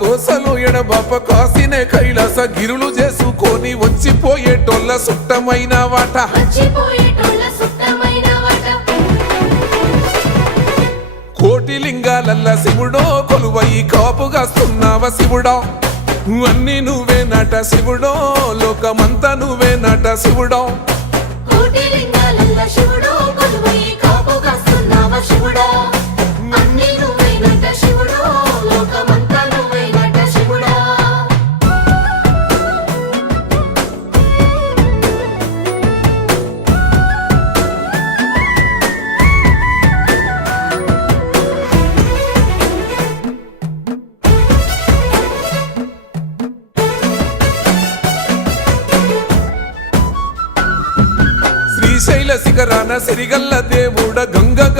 గోసలు ఎడబాప కాసినే కైలాస గిరులు చేసుకొని వచ్చిపోయేటోళ్ళ సుట్టమైన వాట కోటి లింగాలల్ల శివుడో కొలువయి కాపుగాస్తున్నావ శివుడా అన్ని నువ్వే నట శివుడో లోకమంతా నువ్వే నట శివుడో శ్రీశైల శిఖరాన సిరిగల్ల దేవు